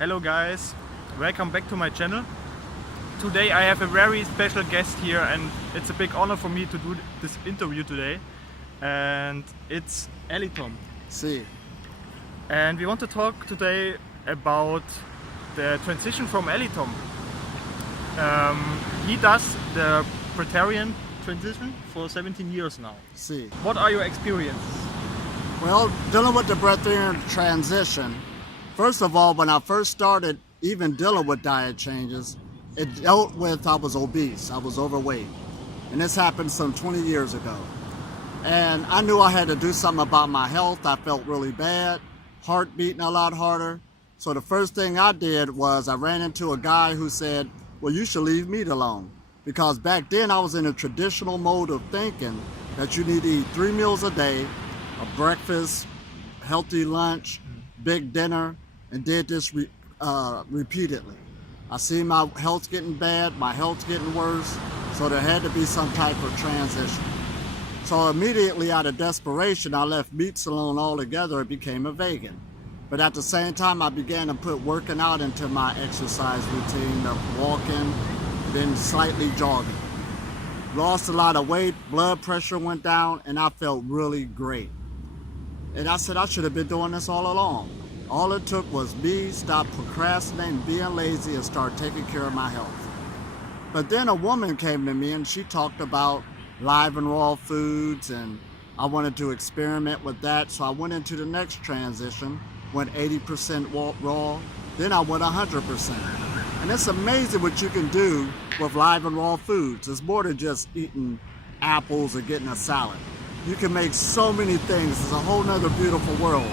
Hello guys, welcome back to my channel. Today I have a very special guest here and it's a big honor for me to do this interview today. And it's Elitom. See. And we want to talk today about the transition from Elitom. He does the Breatharian transition for 17 years now. See. What are your experiences? Well, dealing with the Breatharian transition, first of all, when I first started even dealing with diet changes, it dealt with I was obese, I was overweight. And this happened some 20 years ago. And I knew I had to do something about my health. I felt really bad, heart beating a lot harder. So the first thing I did was I ran into a guy who said, well, you should leave meat alone. Because back then I was in a traditional mode of thinking that you need to eat 3 meals a day, a breakfast, healthy lunch, big dinner, and did this repeatedly. I see my health getting bad, my health getting worse, so there had to be some type of transition. So immediately out of desperation, I left meats alone altogether and became a vegan. But at the same time, I began to put working out into my exercise routine of walking, then slightly jogging. Lost a lot of weight, blood pressure went down, and I felt really great. And I said I should have been doing this all along. All it took was me stop procrastinating, being lazy, and start taking care of my health. But then a woman came to me and she talked about live and raw foods, and I wanted to experiment with that. So I went into the next transition, went 80% raw, then I went 100%. And it's amazing what you can do with live and raw foods. It's more than just eating apples or getting a salad. You can make so many things. It's a whole nother beautiful world.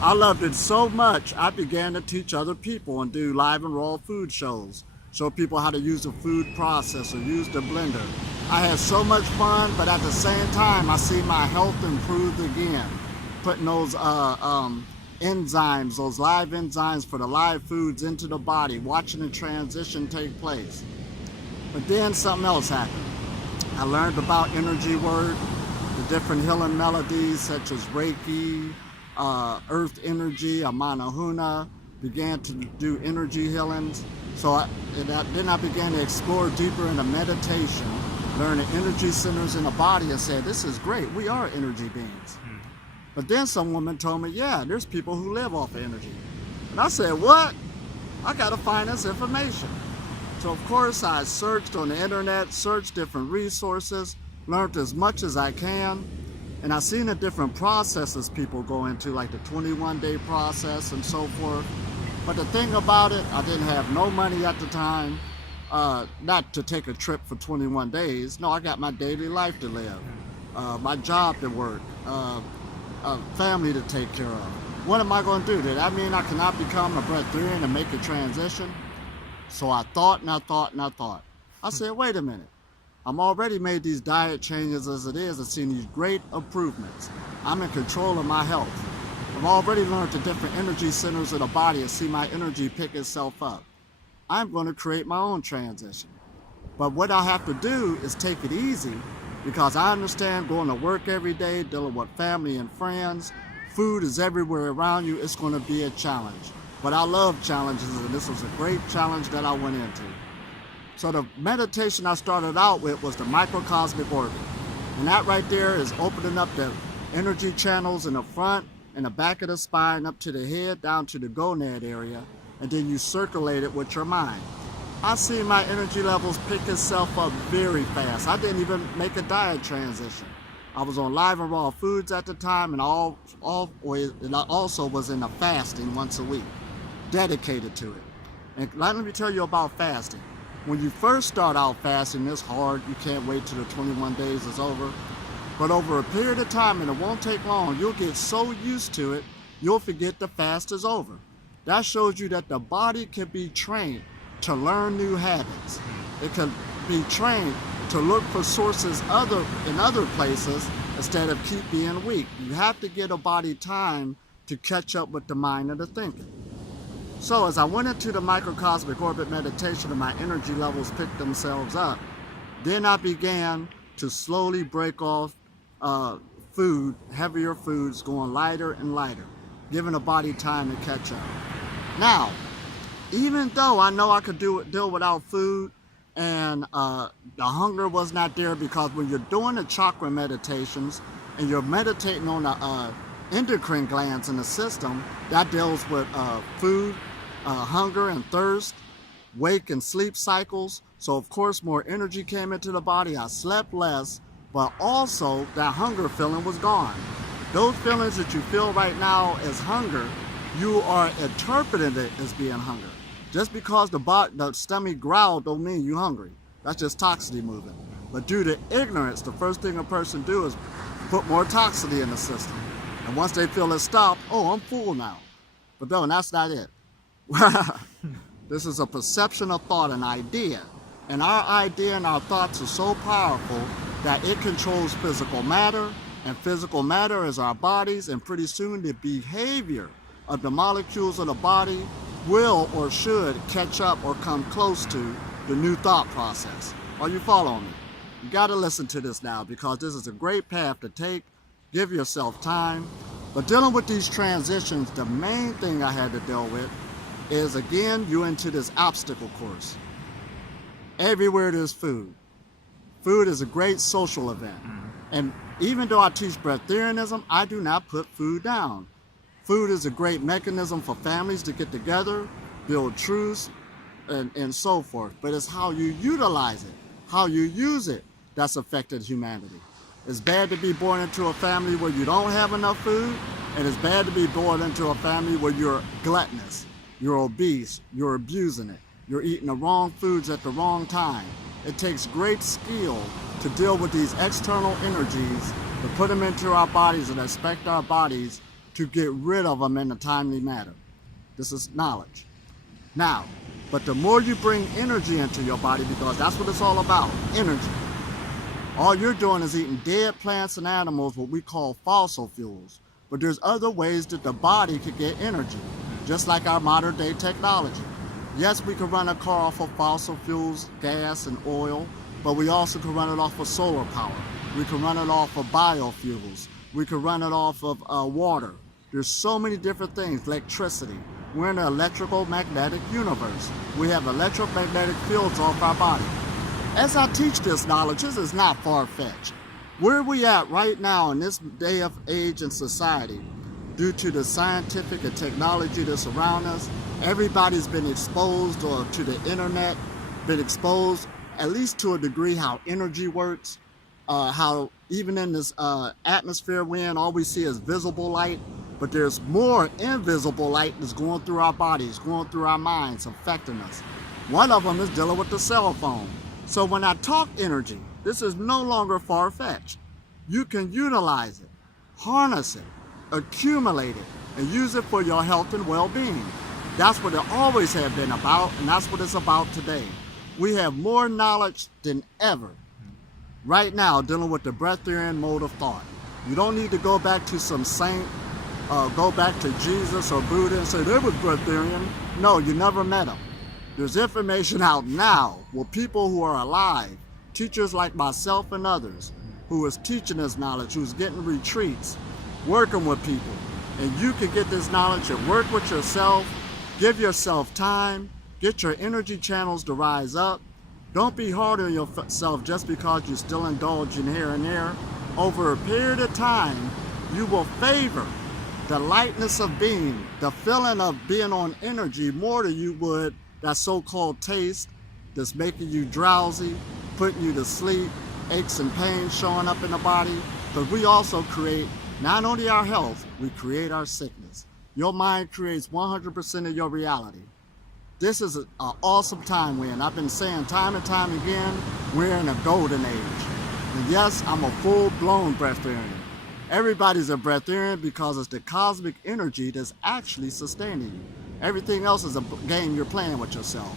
I loved it so much, I began to teach other people and do live and raw food shows. Show people how to use a food processor, use the blender. I had so much fun, but at the same time, I see my health improved again. Putting those enzymes, those live enzymes for the live foods into the body, watching the transition take place. But then something else happened. I learned about energy work, the different healing melodies such as Reiki, earth energy, Amanahuna, began to do energy healings. So then I began to explore deeper into meditation, learn the energy centers in the body, and said, this is great, we are energy beings. But then some woman told me, yeah, there's people who live off of energy. And I said, what? I gotta find this information. So of course I searched on the internet, searched different resources, learned as much as I can, and I've seen the different processes people go into, like the 21-day process and so forth. But the thing about it, I didn't have no money at the time, not to take a trip for 21 days. No, I got my daily life to live, my job to work, a family to take care of. What am I going to do? Did that mean I cannot become a Breatharian and make a transition? So I thought and I thought and I thought. I said, wait a minute. I'm already made these diet changes as it is and seen these great improvements. I'm in control of my health. I've already learned the different energy centers of the body and see my energy pick itself up. I'm going to create my own transition. But what I have to do is take it easy, because I understand going to work every day, dealing with family and friends, food is everywhere around you, it's going to be a challenge. But I love challenges, and this was a great challenge that I went into. So the meditation I started out with was the microcosmic orbit. And that right there is opening up the energy channels in the front and the back of the spine up to the head, down to the gonad area, and then you circulate it with your mind. I see my energy levels pick itself up very fast. I didn't even make a diet transition. I was on live and raw foods at the time, and I also was in a fasting once a week, dedicated to it. And let me tell you about fasting. When you first start out fasting, it's hard. You can't wait till the 21 days is over. But over a period of time, and it won't take long, you'll get so used to it, you'll forget the fast is over. That shows you that the body can be trained to learn new habits. It can be trained to look for sources in other places instead of keep being weak. You have to give a body time to catch up with the mind and the thinking. So as I went into the microcosmic orbit meditation and my energy levels picked themselves up, then I began to slowly break off food, heavier foods, going lighter and lighter, giving the body time to catch up. Now, even though I know I could deal without food, and the hunger was not there, because when you're doing the chakra meditations and you're meditating on the endocrine glands in the system, that deals with food, hunger and thirst, wake and sleep cycles. So of course more energy came into the body. I slept less, but also that hunger feeling was gone. Those feelings that you feel right now as hunger, you are interpreting it as being hunger. Just because the stomach growled don't mean you're hungry. That's just toxicity moving. But due to ignorance, the first thing a person do is put more toxicity in the system. And once they feel it stopped, oh, I'm full now. But no, that's not it. This is a perception of thought, an idea. And our idea and our thoughts are so powerful that it controls physical matter, and physical matter is our bodies, and pretty soon the behavior of the molecules of the body will or should catch up or come close to the new thought process. Are you following me? You got to listen to this now, because this is a great path to take. Give yourself time. But dealing with these transitions, the main thing I had to deal with is, again, you into this obstacle course. Everywhere there's food. Food is a great social event. And even though I teach Breatharianism, I do not put food down. Food is a great mechanism for families to get together, build truths, and so forth. But it's how you utilize it, how you use it, that's affected humanity. It's bad to be born into a family where you don't have enough food, and it's bad to be born into a family where you're gluttonous, you're obese, you're abusing it, you're eating the wrong foods at the wrong time. It takes great skill to deal with these external energies, to put them into our bodies and expect our bodies to get rid of them in a timely manner. This is knowledge. Now, but the more you bring energy into your body, because that's what it's all about, energy. All you're doing is eating dead plants and animals, what we call fossil fuels. But there's other ways that the body could get energy, just like our modern day technology. Yes, we can run a car off of fossil fuels, gas and oil, but we also can run it off of solar power. We can run it off of biofuels. We can run it off of water. There's so many different things, electricity. We're in an electrical magnetic universe. We have electromagnetic fields off our body. As I teach this knowledge, this is not far-fetched. Where we at right now in this day of age and society, due to the scientific and technology that's around us, everybody's been exposed to the internet, been exposed at least to a degree how energy works, how even in this atmosphere we're in, all we see is visible light, but there's more invisible light that's going through our bodies, going through our minds, affecting us. One of them is dealing with the cell phone. So when I talk energy, this is no longer far-fetched. You can utilize it, harness it, accumulate it, and use it for your health and well-being. That's what it always has been about, and that's what it's about today. We have more knowledge than ever right now dealing with the Breatharian mode of thought. You don't need to go back to some saint, go back to Jesus or Buddha and say, they was Breatharian. No, you never met them. There's information out now with people who are alive, teachers like myself and others, who is teaching this knowledge, who's getting retreats, working with people. And you can get this knowledge and work with yourself, give yourself time, get your energy channels to rise up. Don't be hard on yourself just because you're still indulging here and there. Over a period of time, you will favor the lightness of being, the feeling of being on energy more than you would that so-called taste that's making you drowsy, putting you to sleep, aches and pains showing up in the body. Because we also create not only our health, we create our sickness. Your mind creates 100% of your reality. This is an awesome time we're in. I've been saying time and time again, we're in a golden age. And yes, I'm a full-blown Breatharian. Everybody's a Breatharian because it's the cosmic energy that's actually sustaining you. Everything else is a game you're playing with yourself.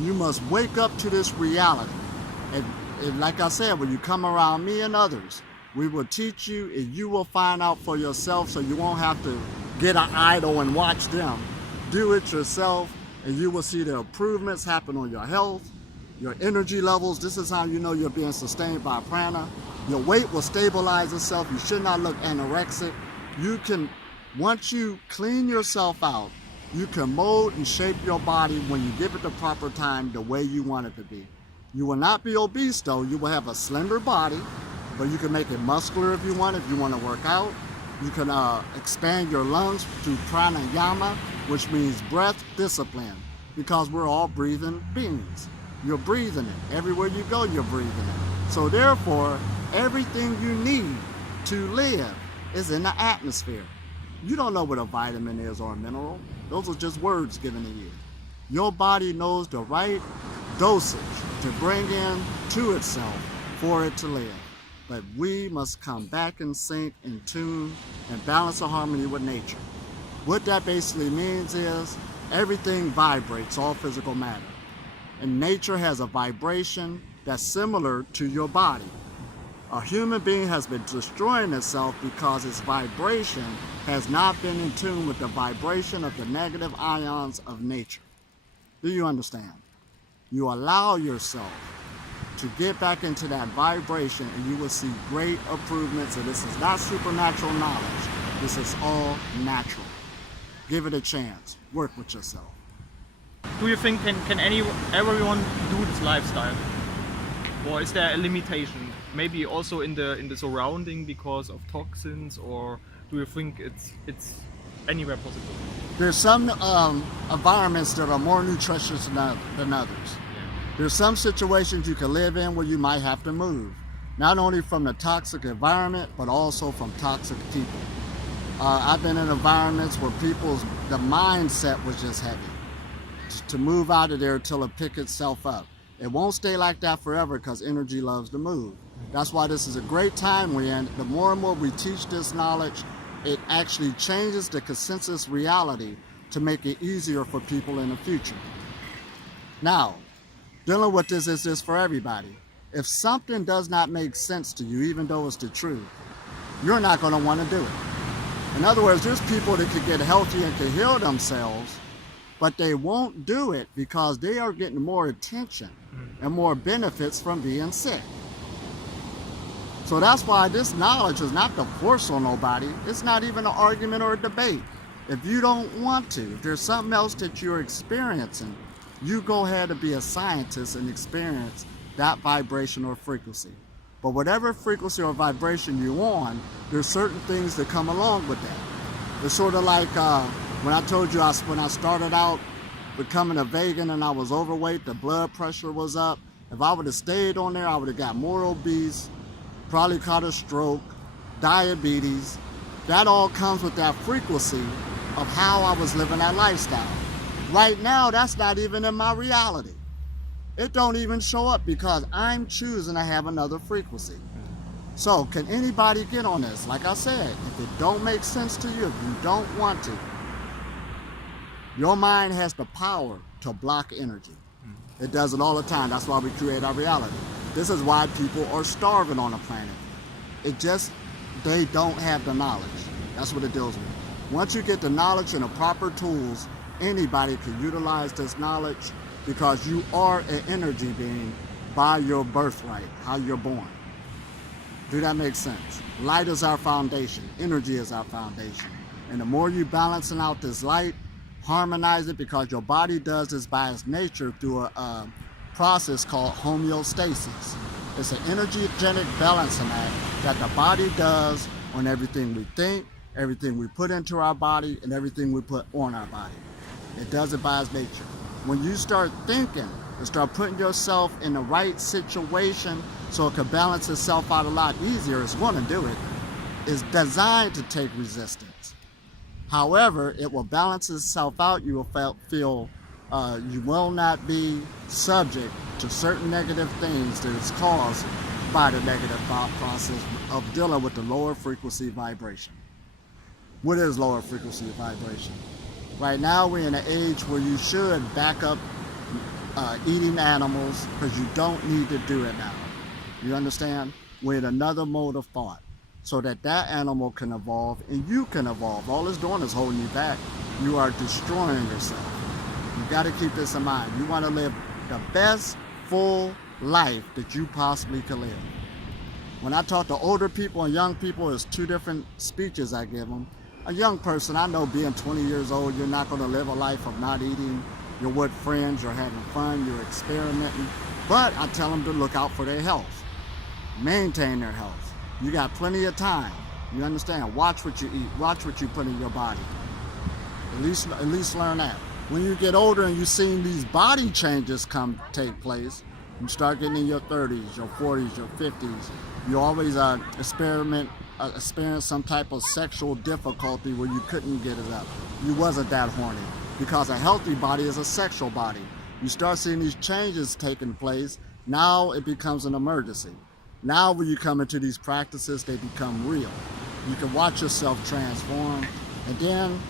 You must wake up to this reality. And like I said, when you come around me and others, we will teach you and you will find out for yourself, so you won't have to get an idol and watch them. Do it yourself and you will see the improvements happen on your health, your energy levels. This is how you know you're being sustained by prana. Your weight will stabilize itself. You should not look anorexic. You can, once you clean yourself out, You can mold and shape your body when you give it the proper time the way you want it to be. You will not be obese though. You will have a slender body, but you can make it muscular if you want to work out. You can expand your lungs through pranayama, which means breath discipline, because we're all breathing beings. You're breathing it. Everywhere you go, you're breathing it. So therefore, everything you need to live is in the atmosphere. You don't know what a vitamin is or a mineral. Those are just words given to you. Your body knows the right dosage to bring in to itself for it to live. But we must come back in sync, in tune, and balance and harmony with nature. What that basically means is everything vibrates, all physical matter. And nature has a vibration that's similar to your body. A human being has been destroying itself because its vibration has not been in tune with the vibration of the negative ions of nature. Do you understand? You allow yourself to get back into that vibration and you will see great improvements. And this is not supernatural knowledge. This is all natural. Give it a chance. Work with yourself. Do you think can everyone do this lifestyle? Or is there a limitation? Maybe also in the surrounding because of toxins, or do you think it's anywhere possible? There's some environments that are more nutritious than others. There's some situations you can live in where you might have to move, not only from the toxic environment, but also from toxic people. I've been in environments where the mindset was just heavy. To move out of there till it pick itself up. It won't stay like that forever because energy loves to move. That's why this is a great time we're in. The more and more we teach this knowledge, it actually changes the consensus reality to make it easier for people in the future. Now, dealing with this is this for everybody. If something does not make sense to you, even though it's the truth, you're not going to want to do it. In other words, there's people that could get healthy and can heal themselves, but they won't do it because they are getting more attention and more benefits from being sick. So that's why this knowledge is not to force on nobody. It's not even an argument or a debate. If you don't want to, if there's something else that you're experiencing, you go ahead and be a scientist and experience that vibration or frequency. But whatever frequency or vibration you're on, there's certain things that come along with that. It's sort of like when I told you when I started out becoming a vegan and I was overweight, the blood pressure was up. If I would have stayed on there, I would have got more obese, probably caught a stroke, diabetes. That all comes with that frequency of how I was living that lifestyle. Right now, that's not even in my reality. It don't even show up because I'm choosing to have another frequency. So can anybody get on this? Like I said, if it don't make sense to you, if you don't want to, your mind has the power to block energy. It does it all the time. That's why we create our reality. This is why people are starving on the planet. They don't have the knowledge. That's what it deals with. Once you get the knowledge and the proper tools, anybody can utilize this knowledge because you are an energy being by your birthright, how you're born. Do that make sense? Light is our foundation. Energy is our foundation. And the more you balancing out this light, harmonize it, because your body does this by its nature through a process called homeostasis. It's an energetic balancing act that the body does on everything we think, everything we put into our body, and everything we put on our body. It does it by its nature. When you start thinking and start putting yourself in the right situation so it can balance itself out a lot easier, it's going to do it. It's designed to take resistance. However, it will balance itself out. You will feel you will not be subject to certain negative things that is caused by the negative thought process of dealing with the lower frequency vibration. What is lower frequency vibration? Right now we're in an age where you should back up eating animals because you don't need to do it now. You understand? We're in another mode of thought so that animal can evolve and you can evolve. All it's doing is holding you back. You are destroying yourself. You got to keep this in mind. You want to live the best full life that you possibly can live. When I talk to older people and young people, it's two different speeches I give them. a young person, I know being 20 years old, you're not going to live a life of not eating. You're with friends, you're having fun, you're experimenting. But I tell them to look out for their health, maintain their health. You got plenty of time. You understand? Watch what you eat, watch what you put in your body. At least learn that. When you get older and you're seeing these body changes take place, you start getting in your 30s, your 40s, your 50s, you always experience some type of sexual difficulty where you couldn't get it up. You wasn't that horny. Because a healthy body is a sexual body. You start seeing these changes taking place, now it becomes an emergency. Now when you come into these practices, they become real. You can watch yourself transform, and then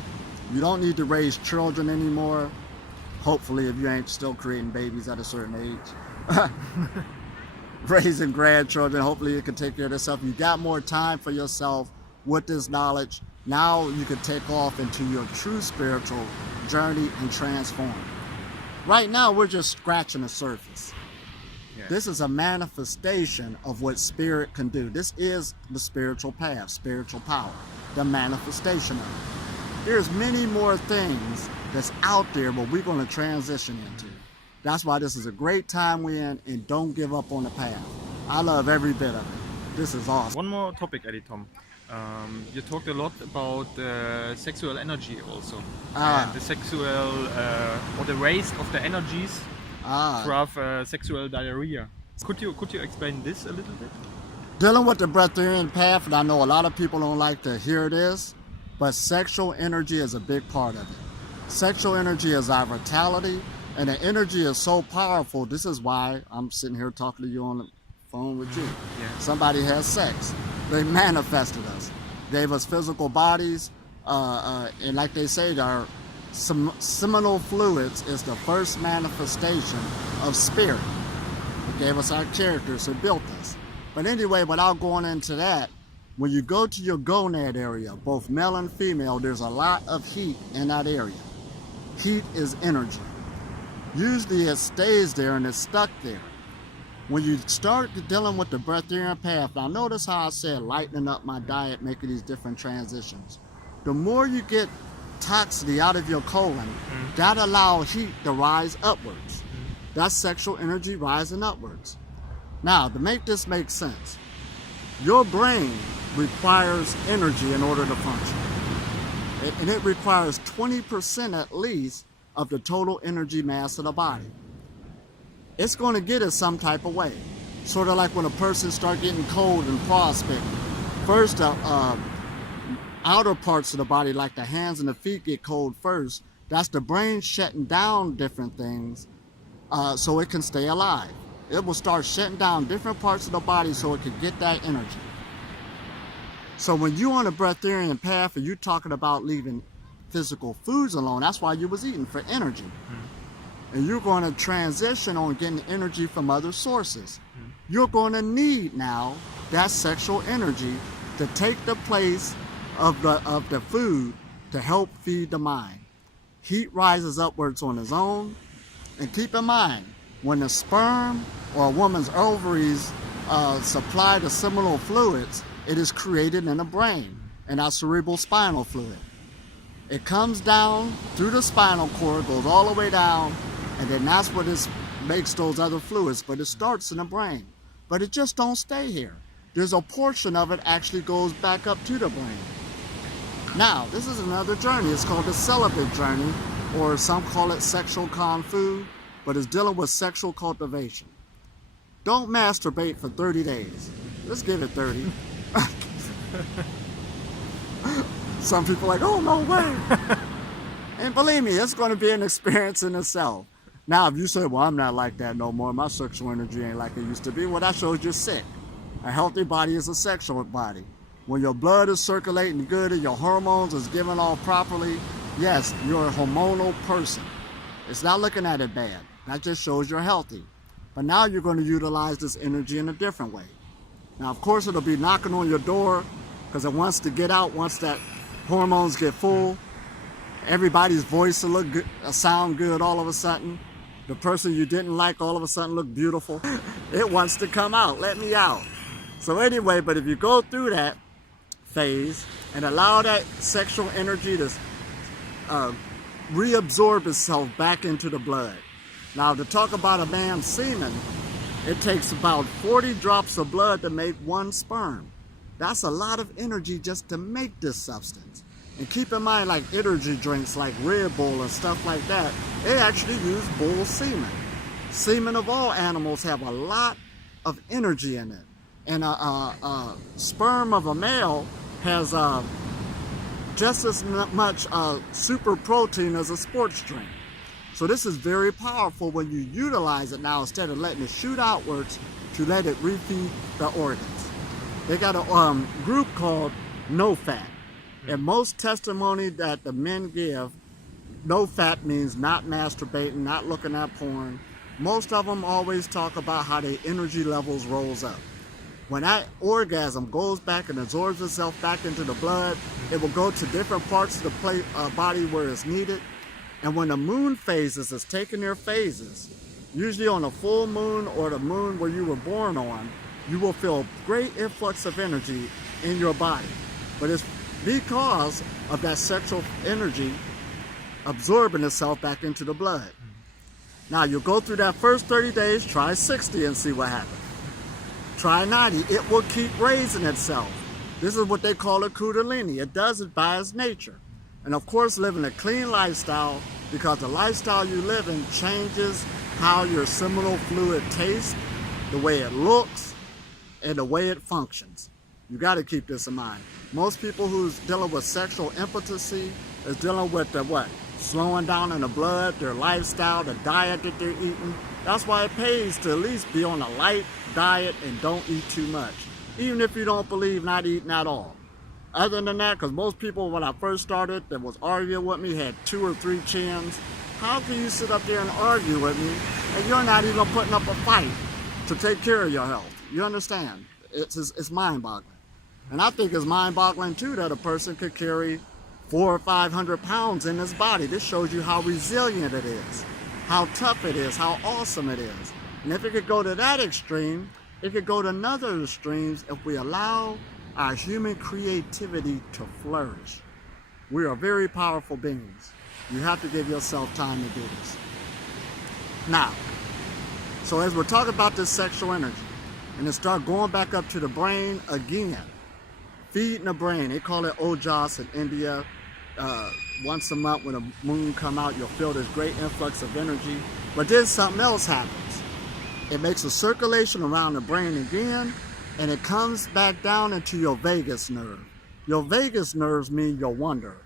you don't need to raise children anymore. Hopefully, if you ain't still creating babies at a certain age. Raising grandchildren, hopefully you can take care of yourself. You got more time for yourself with this knowledge. Now you can take off into your true spiritual journey and transform. Right now, we're just scratching the surface. Yeah. This is a manifestation of what spirit can do. This is the spiritual path, spiritual power, the manifestation of it. There's many more things that's out there, but we're going to transition into. That's why this is a great time we're in, and don't give up on the path. I love every bit of it. This is awesome. One more topic, Elitom. You talked a lot about sexual energy also. And the sexual, or the waste of the energies to have sexual diarrhea. Could you explain this a little bit? Dealing with the Breatharian path, and I know a lot of people don't like to hear this, but sexual energy is a big part of it. Sexual energy is our vitality, and the energy is so powerful. This is why I'm sitting here talking to you on the phone with you. Yeah. Somebody has sex. They manifested us, gave us physical bodies, and like they say, our seminal fluids is the first manifestation of spirit. It gave us our characters, it built us. But anyway, without going into that, when you go to your gonad area, both male and female, there's a lot of heat in that area. Heat is energy. Usually it stays there and it's stuck there. When you start dealing with the Breatharian path, now notice how I said lightening up my diet, making these different transitions. The more you get toxicity out of your colon, that allows heat to rise upwards. That's sexual energy rising upwards. Now, to make this make sense, your brain requires energy in order to function. And it requires 20% at least of the total energy mass of the body. It's going to get it some type of way. Sort of like when a person starts getting cold and frostbitten. First, the outer parts of the body, like the hands and the feet, get cold first. That's the brain shutting down different things so it can stay alive. It will start shutting down different parts of the body so it can get that energy. So when you're on a Breatharian path and you're talking about leaving physical foods alone, that's why you was eating, for energy. And you're going to transition on getting energy from other sources. You're going to need now that sexual energy to take the place of the food to help feed the mind. Heat rises upwards on its own. And keep in mind, when the sperm or a woman's ovaries supply the seminal fluids, it is created in the brain, in our cerebral spinal fluid. It comes down through the spinal cord, goes all the way down, and then that's what makes those other fluids, but it starts in the brain. But it just don't stay here. There's a portion of it actually goes back up to the brain. Now, this is another journey. It's called the celibate journey, or some call it sexual kung fu, but it's dealing with sexual cultivation. Don't masturbate for 30 days. Let's give it 30. Some people are like, oh, no way. And believe me, it's going to be an experience in itself. Now, if you say, well, I'm not like that no more, my sexual energy ain't like it used to be, well, that shows you're sick. A healthy body is a sexual body. When your blood is circulating good and your hormones is giving off properly, yes, you're a hormonal person. It's not looking at it bad. That just shows you're healthy. But now you're going to utilize this energy in a different way. Now, of course, it'll be knocking on your door because it wants to get out once that hormones get full. Everybody's voice will look good, sound good all of a sudden. The person you didn't like all of a sudden look beautiful. It wants to come out. Let me out. So anyway, but if you go through that, phase and allow that sexual energy to reabsorb itself back into the blood. Now, to talk about a man's semen, it takes about 40 drops of blood to make one sperm. That's a lot of energy just to make this substance. And keep in mind, like energy drinks like Red Bull and stuff like that, they actually use bull semen. Semen of all animals have a lot of energy in it. And a sperm of a male has just as much super protein as a sports drink. So this is very powerful when you utilize it now, instead of letting it shoot outwards, to let it refeed the organs. They got a group called No Fat. And most testimony that the men give, no fat means not masturbating, not looking at porn. Most of them always talk about how their energy levels rolls up. When that orgasm goes back and absorbs itself back into the blood, it will go to different parts of the body where it's needed. And when the moon phases is taking their phases, usually on a full moon or the moon where you were born on, you will feel great influx of energy in your body. But it's because of that sexual energy absorbing itself back into the blood. Now, you'll go through that first 30 days, try 60 and see what happens. Try 90, it will keep raising itself. This is what they call a kundalini. It does it by its nature. And of course, living a clean lifestyle, because the lifestyle you live in changes how your seminal fluid tastes, the way it looks, and the way it functions. You got to keep this in mind. Most people who's dealing with sexual impotency is dealing with the what? Slowing down in the blood, their lifestyle, the diet that they're eating. That's why it pays to at least be on a light diet and don't eat too much. Even if you don't believe not eating at all. Other than that, because most people when I first started that was arguing with me had 2 or 3 chins. How can you sit up there and argue with me and you're not even putting up a fight to take care of your health? You understand? It's mind-boggling. And I think it's mind-boggling too that a person could carry 400 or 500 pounds in his body. This shows you how resilient it is, how tough it is, how awesome it is. And if it could go to that extreme, it could go to another extremes if we allow our human creativity to flourish. We are very powerful beings. You have to give yourself time to do this. Now, so as we're talking about this sexual energy, and it start going back up to the brain again, feeding the brain. They call it ojas in India. Once a month when the moon come out, you'll feel this great influx of energy. But then something else happens. It makes a circulation around the brain again, and it comes back down into your vagus nerve. Your vagus nerves mean your wonder.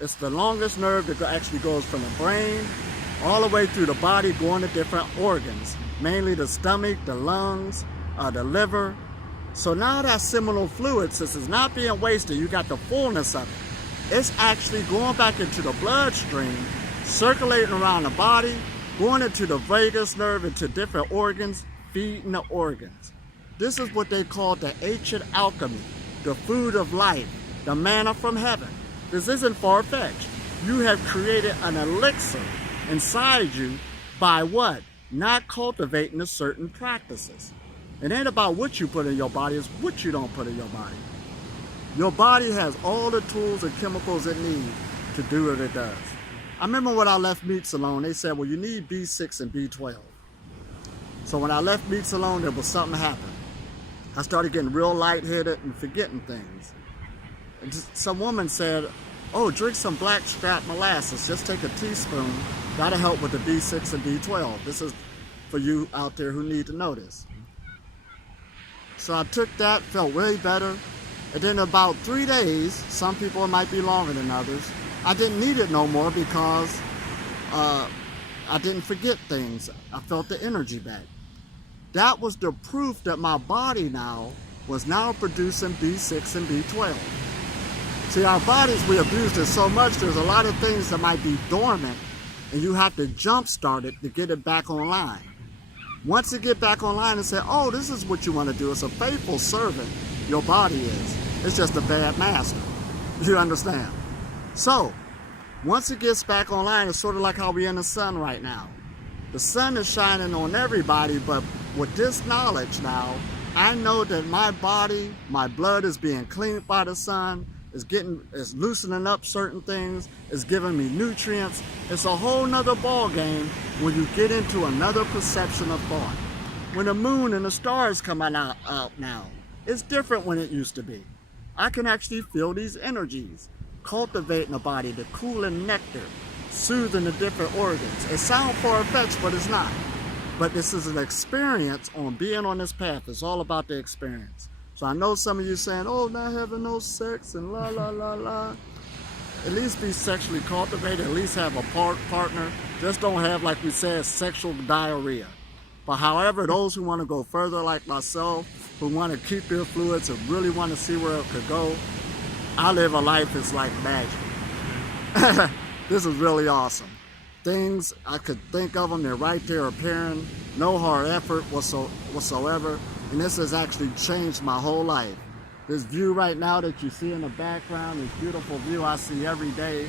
It's the longest nerve that actually goes from the brain all the way through the body, going to different organs, mainly the stomach, the lungs, the liver. So now that seminal fluid, since it's not being wasted, you got the fullness of it. It's actually going back into the bloodstream, circulating around the body, going into the vagus nerve, into different organs, feeding the organs. This is what they call the ancient alchemy, the food of life, the manna from heaven. This isn't far-fetched. You have created an elixir inside you by what? Not cultivating the certain practices. It ain't about what you put in your body, it's what you don't put in your body. Your body has all the tools and chemicals it needs to do what it does. I remember when I left meats alone, they said, well, you need B6 and B12. So when I left meats alone, there was something happened. I started getting real lightheaded and forgetting things. And some woman said, oh, drink some black strap molasses. Just take a teaspoon. That'll help with the B6 and B12. This is for you out there who need to know this. So I took that, felt way better. And then about 3 days, some people it might be longer than others, I didn't need it no more because I didn't forget things. I felt the energy back. That was the proof that my body now was now producing B6 and B12. See, our bodies, we abused it so much, there's a lot of things that might be dormant, and you have to jumpstart it to get it back online. Once you get back online and say, oh, this is what you want to do, it's a faithful servant, your body is. It's just a bad master. You understand? So, once it gets back online, it's sort of like how we're in the sun right now. The sun is shining on everybody, but with this knowledge now, I know that my body, my blood is being cleaned by the sun, is loosening up certain things, is giving me nutrients. It's a whole nother ball game when you get into another perception of thought. When the moon and the stars come out now, it's different when it used to be. I can actually feel these energies cultivating the body, the cooling nectar, soothing the different organs. It sounds far-fetched, but it's not. But this is an experience on being on this path. It's all about the experience. So I know some of you saying, oh, not having no sex and la, la, la, la. At least be sexually cultivated, at least have a partner. Just don't have, like we said, sexual diarrhea. But however, those who want to go further like myself, who want to keep their fluids and really want to see where it could go, I live a life that's like magic. This is really awesome. Things, I could think of them, they're right there appearing, no hard effort whatsoever, and this has actually changed my whole life. This view right now that you see in the background, this beautiful view I see every day,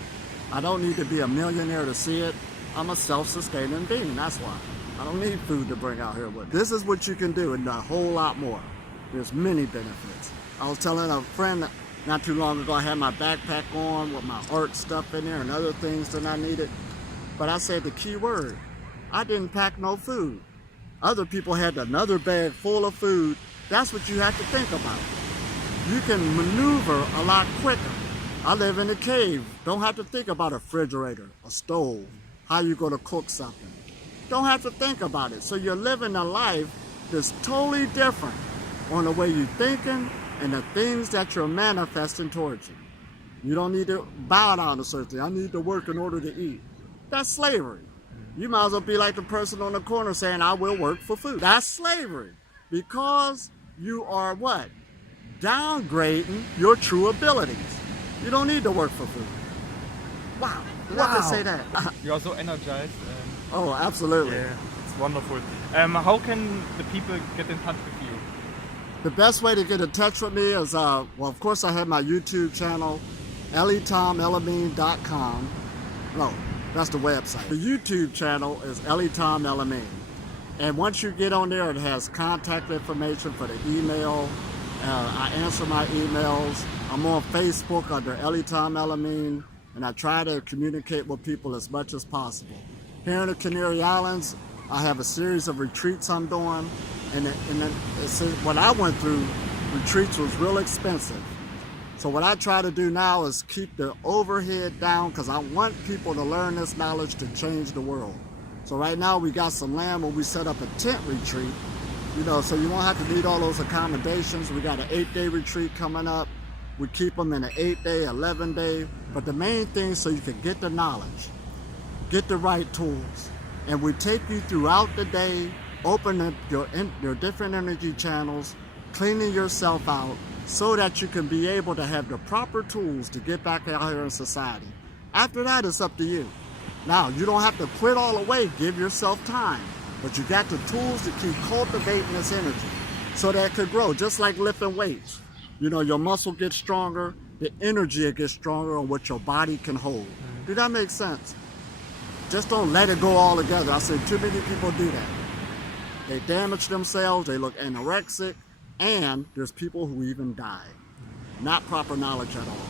I don't need to be a millionaire to see it. I'm a self-sustaining being, that's why. I don't need food to bring out here with me. This is what you can do and a whole lot more. There's many benefits. I was telling a friend not too long ago, I had my backpack on with my art stuff in there and other things that I needed. But I said the key word, I didn't pack no food. Other people had another bag full of food. That's what you have to think about. You can maneuver a lot quicker. I live in a cave. Don't have to think about a refrigerator, a stove, how you going to cook something. Don't have to think about it. So you're living a life that's totally different on the way you're thinking and the things that you're manifesting towards you. You don't need to bow down to certain things. I need to work in order to eat. That's slavery. You might as well be like the person on the corner saying, I will work for food. That's slavery. Because you are what? Downgrading your true abilities. You don't need to work for food. Wow. Did I just say that? You are so energized. Oh, absolutely. Yeah, it's wonderful. How can the people get in touch with you? The best way to get in touch with me is, well, of course I have my YouTube channel, elitomelamin.com. No, that's the website. The YouTube channel is Elitom Elamin. And once you get on there, it has contact information for the email. I answer my emails. I'm on Facebook under Elitom Elamin, and I try to communicate with people as much as possible. Here in the Canary Islands, I have a series of retreats I'm doing, and what I went through, retreats was real expensive. So what I try to do now is keep the overhead down because I want people to learn this knowledge to change the world. So right now we got some land where we set up a tent retreat, so you won't have to need all those accommodations. We got an 8-day retreat coming up. We keep them in an 8-day, 11-day, but the main thing so you can get the knowledge. Get the right tools, and we take you throughout the day, open up your different energy channels, cleaning yourself out so that you can be able to have the proper tools to get back out here in society. After that, it's up to you. Now, you don't have to quit all the way, give yourself time, but you got the tools to keep cultivating this energy so that it could grow, just like lifting weights. Your muscle gets stronger, the energy gets stronger on what your body can hold. Did that make sense? Just don't let it go all together. I say too many people do that. They damage themselves, they look anorexic, and there's people who even die. Not proper knowledge at all.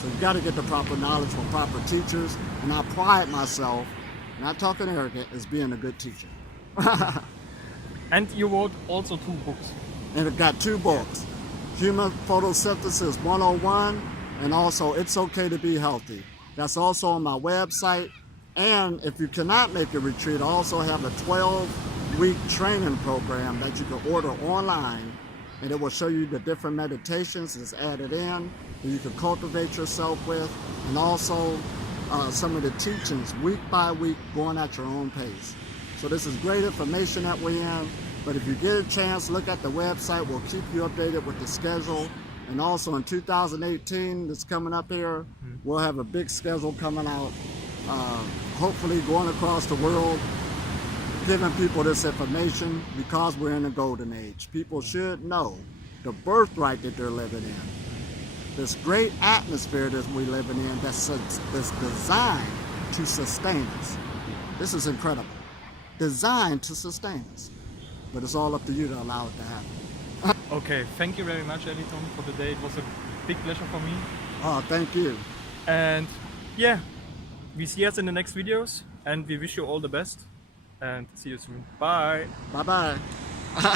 So you got to get the proper knowledge from proper teachers, and I pride myself, not talking arrogant, as being a good teacher. And you wrote also 2 books. And it got 2 books. Human Photosynthesis 101, and also It's Okay to Be Healthy. That's also on my website. And if you cannot make a retreat, I also have a 12-week training program that you can order online, and it will show you the different meditations that's added in that you can cultivate yourself with, and also some of the teachings week by week going at your own pace. So this is great information that we're in, but if you get a chance, look at the website. We'll keep you updated with the schedule. And also in 2018, that's coming up here, we'll have a big schedule coming out. Hopefully going across the world, giving people this information because we're in a golden age. People should know the birthright that they're living in. This great atmosphere that we're living in that's designed to sustain us. This is incredible. Designed to sustain us. but it's all up to you to allow it to happen. Okay, thank you very much, Elitom, for the day. It was a big pleasure for me. Oh, thank you. And yeah, we see us in the next videos, and we wish you all the best. And see you soon. Bye. Bye-bye.